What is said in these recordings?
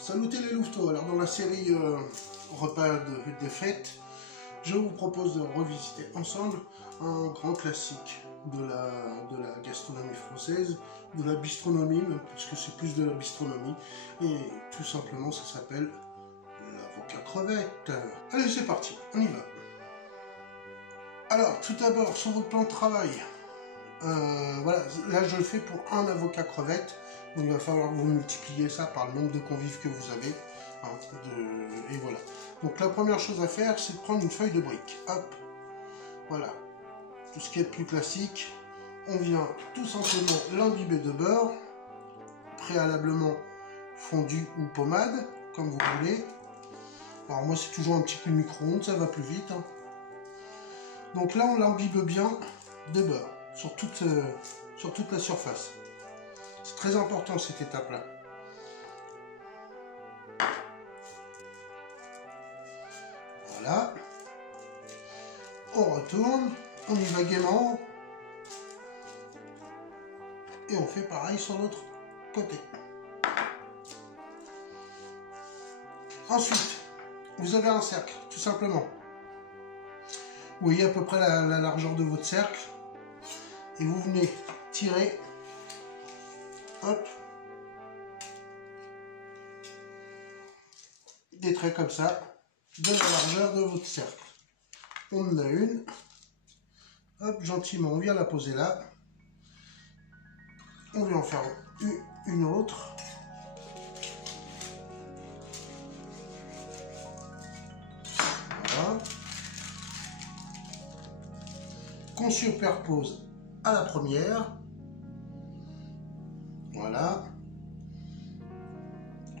Salut les louveteaux. Alors dans la série repas des fêtes, je vous propose de revisiter ensemble un grand classique de la gastronomie française, de la bistronomie même, parce que c'est plus de la bistronomie, et tout simplement ça s'appelle l'avocat crevette. Allez, c'est parti, on y va. Alors tout d'abord, sur votre plan de travail, voilà, là je le fais pour un avocat crevette. Donc il va falloir que vous multipliez ça par le nombre de convives que vous avez. Et voilà. Donc la première chose à faire, c'est de prendre une feuille de brique. Hop. Voilà. Tout ce qui est plus classique. On vient tout simplement l'imbiber de beurre. Préalablement fondu ou pommade, comme vous voulez. Alors moi c'est toujours un petit coup de micro-ondes, ça va plus vite. Hein. Donc là on l'imbibe bien de beurre sur toute la surface. C'est très important cette étape-là. Voilà. On retourne, on y va gaiement. Et on fait pareil sur l'autre côté. Ensuite, vous avez un cercle, tout simplement. Vous voyez à peu près la largeur de votre cercle. Et vous venez tirer. Hop. Des traits comme ça, de la largeur de votre cercle. On en a une. Hop, gentiment, on vient la poser là. On vient en faire une autre. Voilà. Qu'on superpose à la première. Voilà.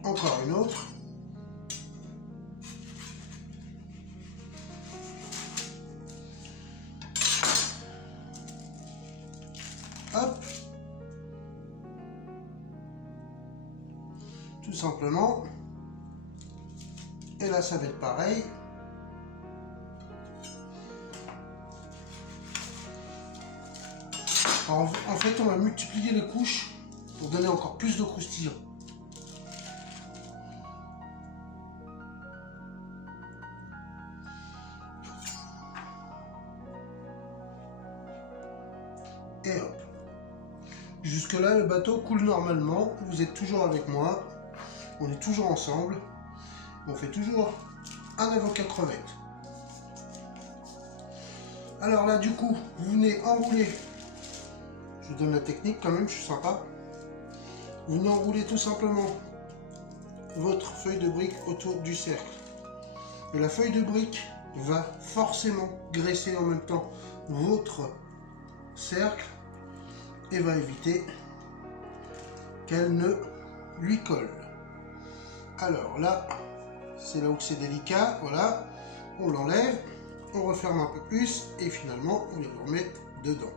Encore une autre. Hop. Tout simplement. Et là, ça va être pareil. Alors, en fait, on va multiplier les couches pour donner encore plus de croustillant. Et hop. Jusque là, le bateau coule normalement. Vous êtes toujours avec moi. On est toujours ensemble. On fait toujours un avocat crevette. Alors là, du coup, vous venez enrouler. Je vous donne la technique quand même, je suis sympa. Vous venez enrouler tout simplement votre feuille de brique autour du cercle. Et la feuille de brique va forcément graisser en même temps votre cercle et va éviter qu'elle ne lui colle. Alors là, c'est là où c'est délicat, voilà. On l'enlève, on referme un peu plus et finalement on les remet dedans.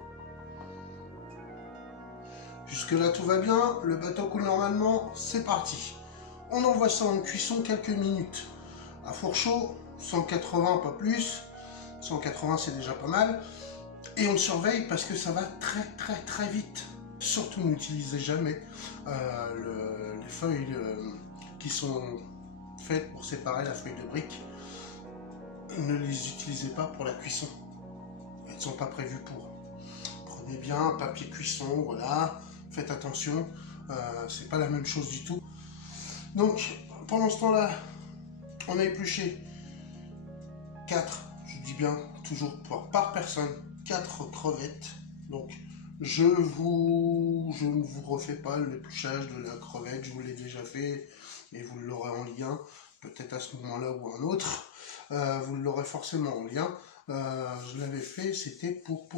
Jusque là tout va bien, le bateau coule normalement, c'est parti. On envoie ça en cuisson quelques minutes. À four chaud, 180 pas plus, 180 c'est déjà pas mal. Et on le surveille parce que ça va très vite. Surtout n'utilisez jamais les feuilles qui sont faites pour séparer la feuille de brique. Ne les utilisez pas pour la cuisson. Elles ne sont pas prévues pour. Prenez bien un papier cuisson, voilà. Faites attention, c'est pas la même chose du tout. Donc, pendant ce temps-là, on a épluché 4, je dis bien toujours par personne, 4 crevettes. Donc, je ne vous refais pas l'épluchage de la crevette, je vous l'ai déjà fait, mais vous l'aurez en lien, peut-être à ce moment-là ou un autre. Vous l'aurez forcément en lien. Je l'avais fait, c'était pour...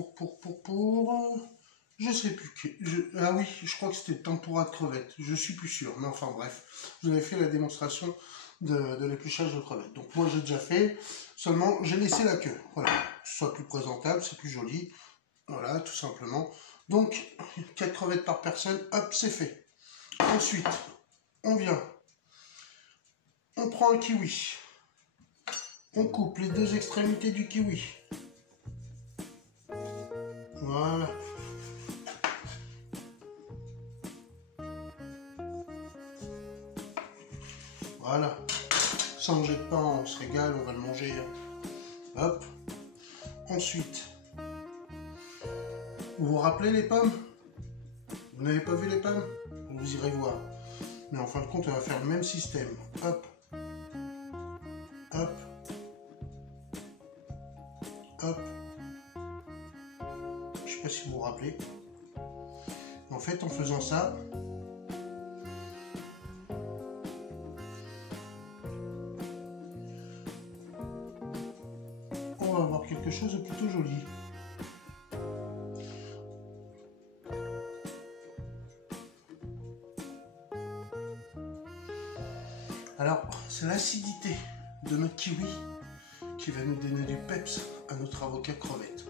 Je sais plus. Ah oui, je crois que c'était tempura de crevettes. Je suis plus sûr. Mais enfin bref, je vous avais fait la démonstration de l'épluchage de crevettes. Donc moi j'ai déjà fait. Seulement j'ai laissé la queue. Voilà. Que ce soit plus présentable, c'est plus joli. Voilà, tout simplement. Donc 4 crevettes par personne. Hop, c'est fait. Ensuite, on vient. On prend un kiwi. On coupe les 2 extrémités du kiwi. Voilà. Voilà. Ça on jette pas, on se régale, on va le manger. Hop. Ensuite, vous vous rappelez les pommes? Vous n'avez pas vu les pommes? Vous irez voir. Mais en fin de compte, on va faire le même système. Hop. Hop. Hop. Je sais pas si vous vous rappelez. En fait, en faisant ça, on va avoir quelque chose de plutôt joli. Alors, c'est l'acidité de notre kiwi qui va nous donner du peps à notre avocat crevette.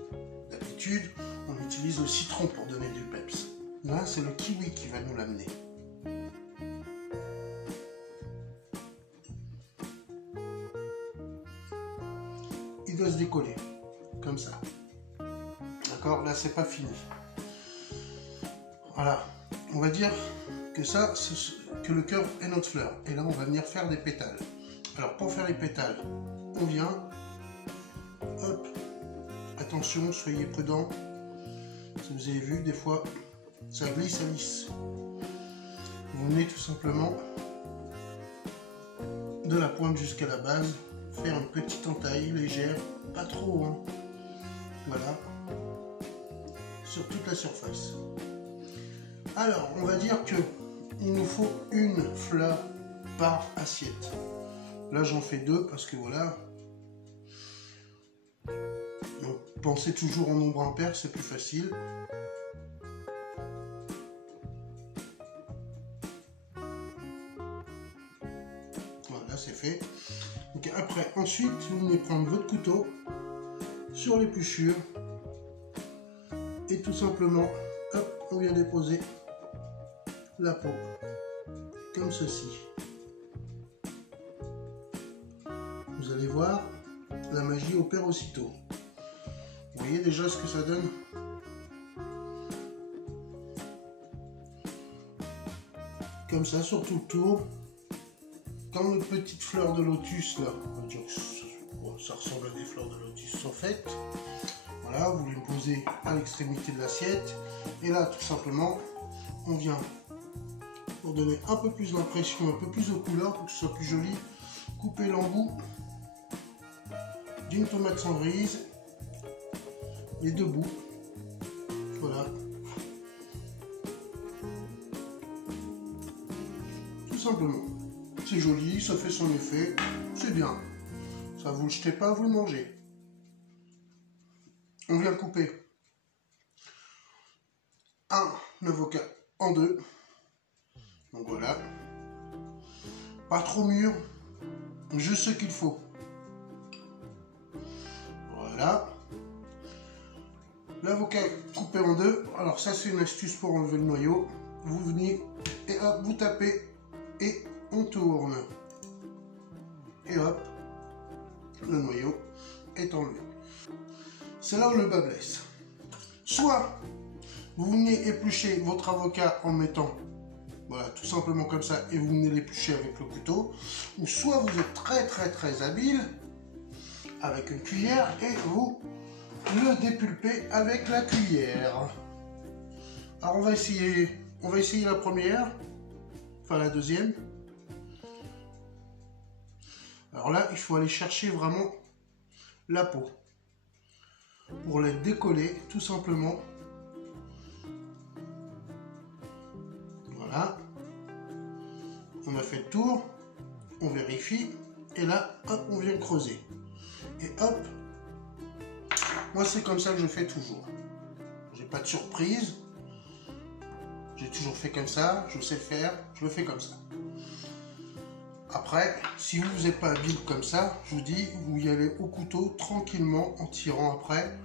D'habitude, on utilise le citron pour donner du peps. Là, c'est le kiwi qui va nous l'amener. Il doit se décoller, comme ça. D'accord? Là, c'est pas fini. Voilà. On va dire que ça, que le cœur est notre fleur. Et là, on va venir faire des pétales. Alors, pour faire les pétales, on vient... Hop. Attention, soyez prudents. Si vous avez vu, des fois, ça glisse, ça lisse. Vous venez tout simplement de la pointe jusqu'à la base, faire une petite entaille légère, pas trop, hein. Voilà. Sur toute la surface. Alors, on va dire que il nous faut une fleur par assiette. Là, j'en fais deux parce que voilà. Donc, pensez toujours en nombre impair, c'est plus facile. Voilà, c'est fait. Donc après, ensuite, vous venez prendre votre couteau sur l'épluchure et tout simplement, hop, on vient déposer la peau, comme ceci. Vous allez voir, la magie opère aussitôt. Vous voyez déjà ce que ça donne? Comme ça, sur tout le tour. Quand nos petites fleurs de lotus, là, on va dire que ça ressemble à des fleurs de lotus, sont faites. Voilà, vous les posez à l'extrémité de l'assiette. Et là, tout simplement, on vient, pour donner un peu plus d'impression, un peu plus de couleur, pour que ce soit plus joli, couper l'embout d'une tomate cendrise, les deux bouts, voilà, tout simplement. C'est joli, ça fait son effet, c'est bien. Ça, vous le jetez pas, vous le mangez. On vient couper un avocat en deux. Donc voilà. Pas trop mûr, juste ce qu'il faut. Voilà. L'avocat coupé en deux. Alors ça, c'est une astuce pour enlever le noyau. Vous venez et hop, vous tapez et on tourne. Et hop, le noyau est enlevé. C'est là où le bas blesse. Soit vous venez éplucher votre avocat en mettant, voilà, tout simplement comme ça, et vous venez l'éplucher avec le couteau, ou soit vous êtes très habile avec une cuillère et vous le dépulpez avec la cuillère. Alors on va essayer la première, enfin la deuxième. Alors là, il faut aller chercher vraiment la peau pour la décoller, tout simplement. Voilà. On a fait le tour, on vérifie, et là, hop, on vient creuser. Et hop, moi c'est comme ça que je fais toujours. J'ai pas de surprise. J'ai toujours fait comme ça, je sais faire, je le fais comme ça. Après, si vous n'êtes pas habile comme ça, je vous dis, vous y allez au couteau tranquillement en tirant après.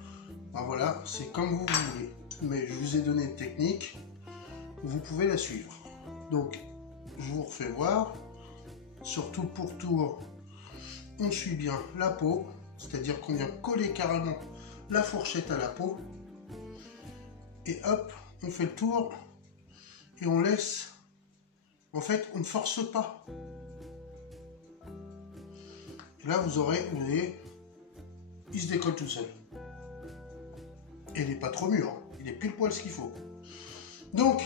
Ben voilà, c'est comme vous voulez. Mais je vous ai donné une technique, vous pouvez la suivre. Donc, je vous refais voir. Surtout pour tour, on suit bien la peau, c'est-à-dire qu'on vient coller carrément la fourchette à la peau. Et hop, on fait le tour et on laisse. En fait, on ne force pas. Là, vous voyez, il se décolle tout seul. Et il n'est pas trop mûr, hein. Il est pile poil ce qu'il faut. Donc,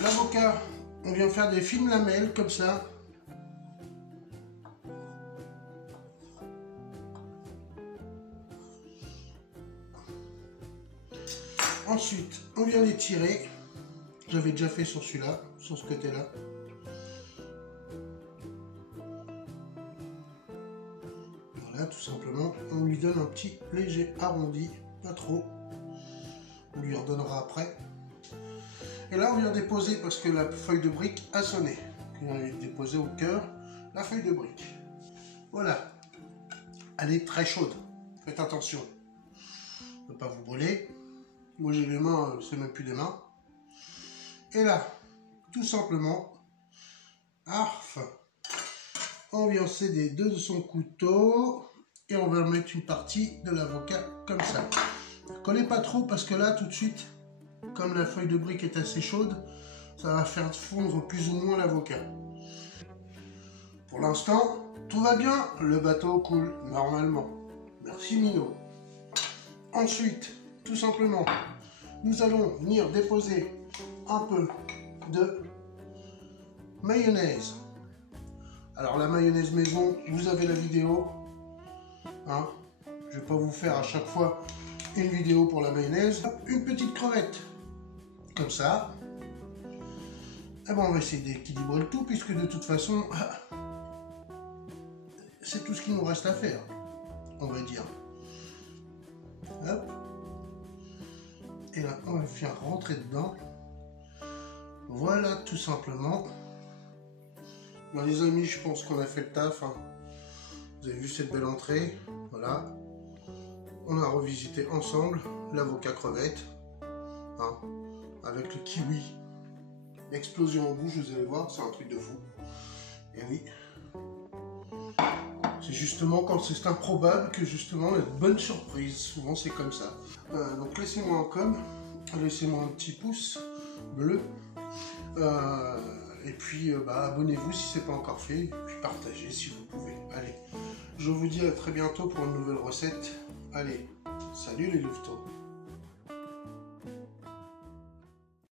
l'avocat, on vient faire des fines lamelles comme ça. Ensuite, on vient les tirer. J'avais déjà fait sur celui-là, sur ce côté-là. Voilà, tout simplement, on lui donne un petit léger arrondi, pas trop. On lui redonnera après. Et là, on vient déposer, parce que la feuille de brique a sonné. On vient déposer au cœur la feuille de brique. Voilà. Elle est très chaude. Faites attention. Ne pas vous brûler. Moi, j'ai les mains, c'est même plus des mains. Et là, tout simplement, arf, on vient céder deux de son couteau et on va mettre une partie de l'avocat comme ça. Collez pas trop parce que là, tout de suite, comme la feuille de brique est assez chaude, ça va faire fondre plus ou moins l'avocat. Pour l'instant, tout va bien, le bateau coule normalement. Merci Mino. Ensuite, tout simplement, nous allons venir déposer un peu de mayonnaise. Alors la mayonnaise maison, vous avez la vidéo. Hein, je ne vais pas vous faire à chaque fois une vidéo pour la mayonnaise. Une petite crevette, comme ça. Et bon, on va essayer d'équilibrer le tout, puisque de toute façon, c'est tout ce qu'il nous reste à faire, on va dire. Hop. Et là, on va faire rentrer dedans. Voilà, tout simplement. Bon, les amis, je pense qu'on a fait le taf. Hein. Vous avez vu cette belle entrée. Voilà. On a revisité ensemble l'avocat crevette. Hein, avec le kiwi. L'explosion en bouche, vous allez voir, c'est un truc de fou. Et oui. C'est justement quand c'est improbable que justement il y a de bonnes surprises. Souvent c'est comme ça. Donc laissez-moi un com, laissez-moi un petit pouce bleu. Et puis abonnez-vous si ce n'est pas encore fait. Et puis partagez si vous pouvez. Allez, je vous dis à très bientôt pour une nouvelle recette. Allez, salut les louveteaux.